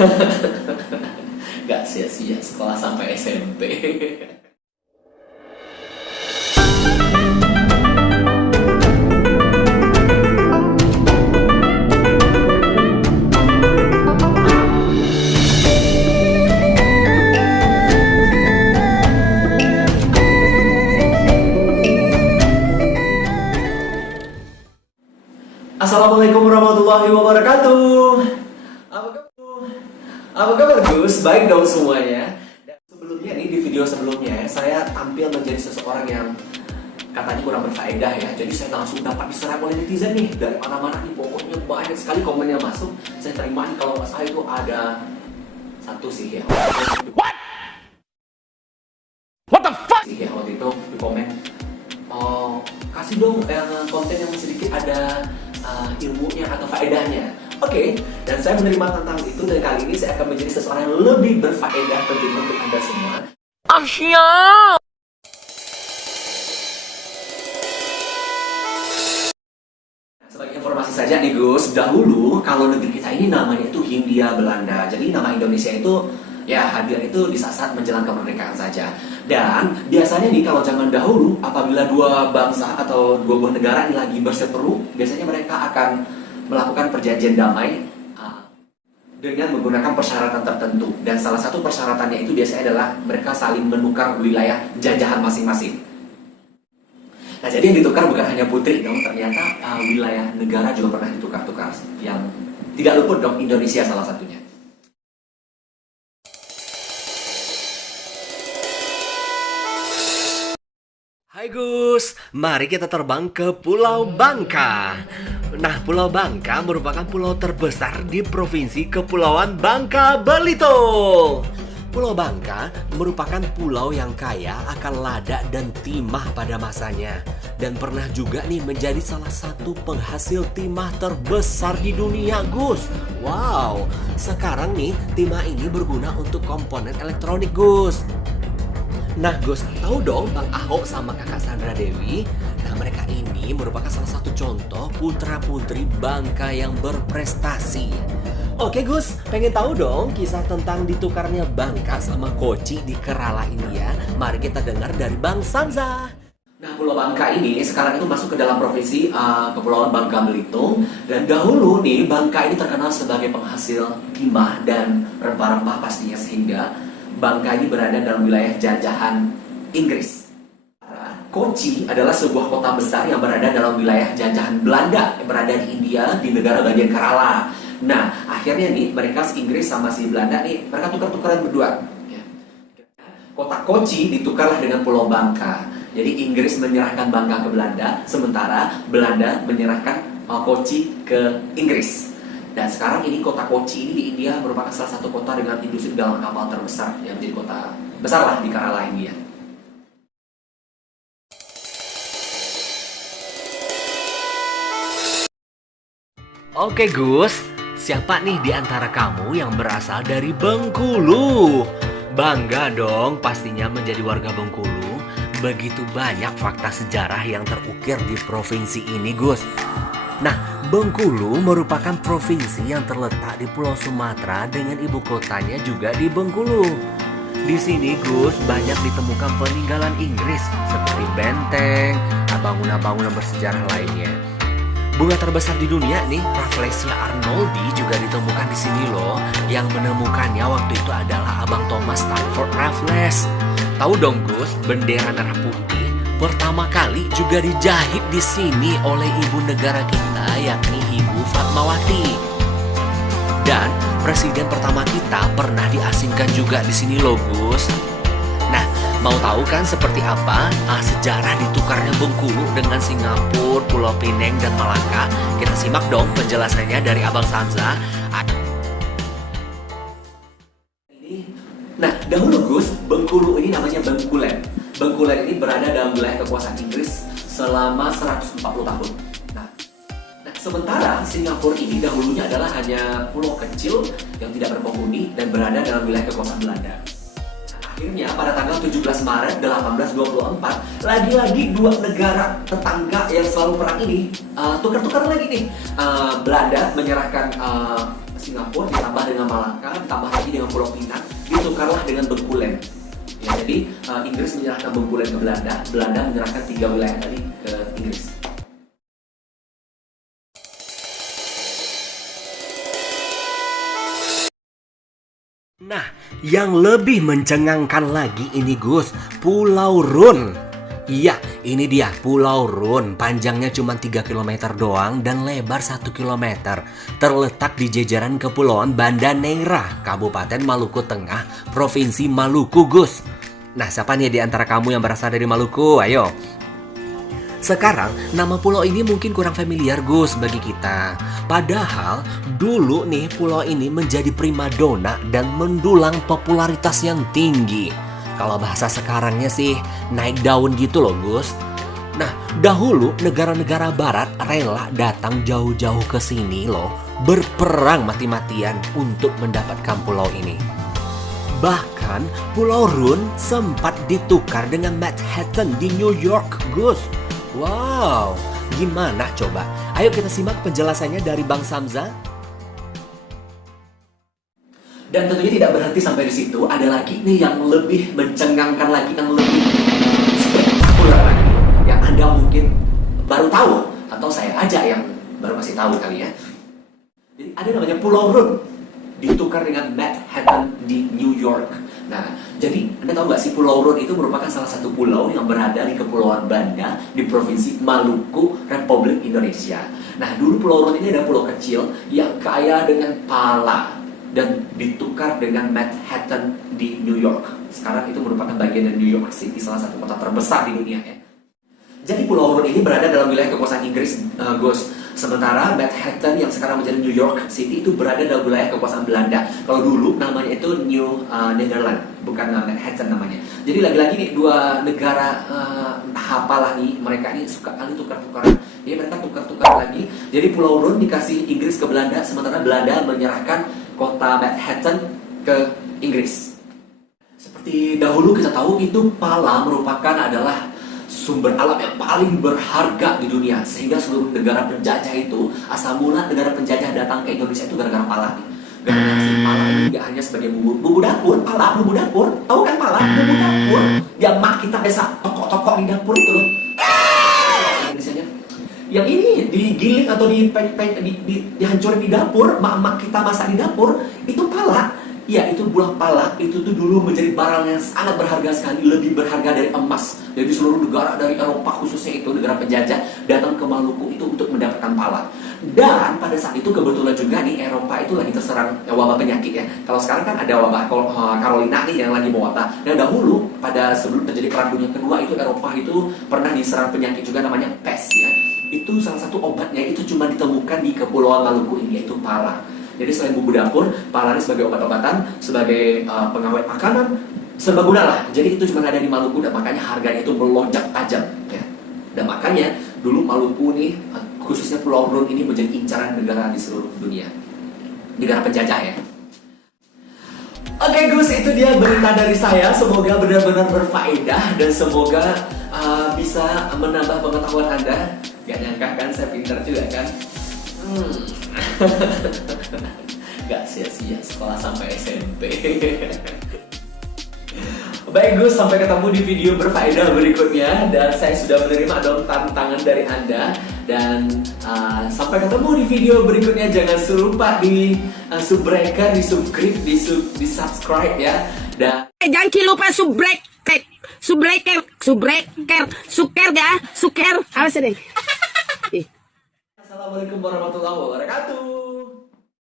Gak sia-sia sekolah sampai SMP. Assalamualaikum warahmatullahi wabarakatuh. Apa kabar Gus? Baik dong semuanya. Dan sebelumnya nih, di video sebelumnya saya tampil menjadi seseorang yang katanya kurang berfaedah ya. Jadi saya langsung dapat diserang oleh netizen nih dari mana-mana nih. Pokoknya banyak sekali komen yang masuk. Saya terima nih, kalau nggak salah itu ada satu sih ya. What the fuck? Sih ya, waktu itu di komen, oh kasih dong konten yang sedikit ada ilmunya atau faedahnya. Oke, dan saya menerima tantangan itu, dan kali ini saya akan menjadi seseorang yang lebih berfaedah tentunya untuk Anda semua. Sebagai informasi saja nih Gus, dahulu kalau negeri kita ini namanya itu Hindia Belanda. Jadi nama Indonesia itu ya hadir itu di saat menjelang kemerdekaan saja. Dan biasanya nih kalau zaman dahulu, apabila dua bangsa atau dua buah negara ini lagi berseteru, biasanya mereka akan melakukan perjanjian damai dengan menggunakan persyaratan tertentu. Dan salah satu persyaratannya itu biasanya adalah mereka saling menukar wilayah jajahan masing-masing. Nah, jadi yang ditukar bukan hanya putri dong, ternyata wilayah negara juga pernah ditukar-tukar. Yang tidak luput dong, Indonesia salah satunya. Hai Gus, mari kita terbang ke Pulau Bangka. Nah, Pulau Bangka merupakan pulau terbesar di Provinsi Kepulauan Bangka Belitung. Pulau Bangka merupakan pulau yang kaya akan lada dan timah pada masanya, dan pernah juga nih menjadi salah satu penghasil timah terbesar di dunia, Gus. Wow, sekarang nih timah ini berguna untuk komponen elektronik, Gus. Nah Gus, tahu dong Bang Ahok sama kakak Sandra Dewi? Nah, mereka ini merupakan salah satu contoh putra-putri Bangka yang berprestasi. Oke Gus, pengen tahu dong kisah tentang ditukarnya Bangka sama Kochi di Kerala, India? Mari kita dengar dari Bang Samza. Nah, Pulau Bangka ini sekarang itu masuk ke dalam provinsi Kepulauan Bangka Belitung. Dan dahulu nih, Bangka ini terkenal sebagai penghasil timah dan rempah-rempah pastinya, sehingga Bangka ini berada dalam wilayah jajahan Inggris. Kochi adalah sebuah kota besar yang berada dalam wilayah jajahan Belanda yang berada di India, di negara bagian Kerala. Nah, akhirnya nih mereka Inggris sama si Belanda nih, mereka tukar-tukaran berdua. Kota Kochi ditukarlah dengan Pulau Bangka. Jadi Inggris menyerahkan Bangka ke Belanda, sementara Belanda menyerahkan Kochi ke Inggris. Dan sekarang ini kota Kochi ini di India merupakan salah satu kota dengan industri galangan kapal terbesar, yang menjadi kota besar lah di Kerala, India. Oke Gus, siapa nih di antara kamu yang berasal dari Bengkulu? Bangga dong pastinya menjadi warga Bengkulu. Begitu banyak fakta sejarah yang terukir di provinsi ini, Gus. Nah, Bengkulu merupakan provinsi yang terletak di Pulau Sumatera dengan ibu kotanya juga di Bengkulu. Di sini, Gus, banyak ditemukan peninggalan Inggris seperti benteng, bangunan-bangunan bersejarah lainnya. Bunga terbesar di dunia nih, Rafflesia arnoldi juga ditemukan di sini loh. Yang menemukannya waktu itu adalah Abang Thomas Stamford Raffles. Tahu dong, Gus, bendera merah putih pertama kali juga dijahit di sini oleh ibu negara kita, yakni Ibu Fatmawati. Dan presiden pertama kita pernah diasingkan juga di sini loh, Gus. Nah, mau tahu kan seperti apa sejarah ditukarnya Bengkulu dengan Singapura, Pulau Pinang, dan Malaka? Kita simak dong penjelasannya dari Abang Samza. Nah, dahulu Gus, Bengkulu ini namanya Bengkulen. Bengkulen ini berada dalam wilayah kekuasaan Inggris selama 140 tahun. Nah, sementara Singapura ini dahulunya adalah hanya pulau kecil yang tidak berpenghuni dan berada dalam wilayah kekuasaan Belanda. Akhirnya pada tanggal 17 Maret 1824, lagi-lagi dua negara tetangga yang selalu perang ini tukar-tukar lagi nih. Belanda menyerahkan Singapura, ditambah dengan Malaka, ditambah lagi dengan Pulau Pinang, ditukarlah dengan Bencoolen. Ya, jadi Inggris menyerahkan Bencoolen ke Belanda, Belanda menyerahkan 3 wilayah tadi ke Inggris. Nah, yang lebih mencengangkan lagi ini Gus, Pulau Run. Iya, ini dia Pulau Run. Panjangnya cuma 3 km doang dan lebar 1 km. Terletak di jajaran Kepulauan Banda Neira, Kabupaten Maluku Tengah, Provinsi Maluku, Gus. Nah, siapa nih di antara kamu yang berasal dari Maluku? Ayo. Sekarang, nama pulau ini mungkin kurang familiar Gus bagi kita. Padahal, dulu nih pulau ini menjadi primadona dan mendulang popularitas yang tinggi. Kalau bahasa sekarangnya sih, naik daun gitu loh Gus. Nah, dahulu negara-negara barat rela datang jauh-jauh ke sini loh, berperang mati-matian untuk mendapatkan pulau ini. Bahkan, Pulau Run sempat ditukar dengan Manhattan di New York, Gus. Wow, gimana coba? Ayo kita simak penjelasannya dari Bang Samza. Dan tentunya tidak berhenti sampai di situ. Ada lagi nih yang lebih mencengangkan lagi, yang lebih spektakuler lagi, yang Anda mungkin baru tahu, atau saya aja yang baru kasih tahu kali ya. Jadi ada namanya Pulau Run, ditukar dengan Manhattan di New York. Nah, jadi Anda tahu nggak sih Pulau Run itu merupakan salah satu pulau yang berada di Kepulauan Banda di Provinsi Maluku, Republik Indonesia. Nah, dulu Pulau Run ini ada pulau kecil yang kaya dengan pala dan ditukar dengan Manhattan di New York. Sekarang itu merupakan bagian dari New York City, salah satu kota terbesar di dunia ya. Jadi Pulau Run ini berada dalam wilayah kekuasaan Inggris, Gus. Sementara Manhattan yang sekarang menjadi New York City itu berada dalam wilayah kekuasaan Belanda. Kalau dulu namanya itu New Netherlands, bukan Manhattan namanya. Jadi lagi-lagi nih dua negara entah apalah nih, mereka ini suka kali tukar-tukaran. Jadi mereka tukar-tukar lagi. Jadi Pulau Run dikasih Inggris ke Belanda, sementara Belanda menyerahkan kota Manhattan ke Inggris. Seperti dahulu kita tahu itu pala merupakan adalah sumber alam yang paling berharga di dunia, sehingga seluruh negara penjajah itu asal mula negara penjajah datang ke Indonesia itu gara-gara pala nih. Gara-gara si pala ini nggak hanya sebagai bumbu dapur, pala bumbu dapur, tahu kan pala bumbu dapur yang mak kita biasa tokok-tokok di dapur itu loh. Indonesia-nya yang ini digiling atau dihancurin di dapur, mak kita masak di dapur itu pala. Ya, itu buah pala itu tuh dulu menjadi barang yang sangat berharga sekali, lebih berharga dari emas. Jadi seluruh negara dari Eropa, khususnya itu negara penjajah, datang ke Maluku itu untuk mendapatkan pala. Dan pada saat itu kebetulan juga di Eropa itu lagi terserang wabah penyakit ya. Kalau sekarang kan ada wabah Carolina nih yang lagi mewabah. Dan dahulu pada sebelum terjadi Perang Dunia Kedua itu Eropa itu pernah diserang penyakit juga namanya pes ya. Itu salah satu obatnya itu cuma ditemukan di Kepulauan Maluku ini, yaitu pala. Jadi selain bumbu dapur, pala ini sebagai obat-obatan, sebagai pengawet makanan, serbaguna lah. Jadi itu cuma ada di Maluku dan makanya harganya itu melonjak tajam. Ya. Dan makanya dulu Maluku nih, khususnya Pulau Run ini menjadi incaran negara di seluruh dunia. Negara penjajah ya. Oke Gus, itu dia berita dari saya. Semoga benar-benar berfaedah dan semoga bisa menambah pengetahuan Anda. Gak nyangka kan saya pintar juga kan? Gak sia-sia sekolah sampai SMP. Baik Gus, sampai ketemu di video berfaedah berikutnya. Dan saya sudah menerima dong tantangan dari Anda. Dan sampai ketemu di video berikutnya. Jangan lupa di subscribe, di subscribe ya. Dan jangan lupa subrek suker, apa sih? Assalamualaikum warahmatullahi wabarakatuh.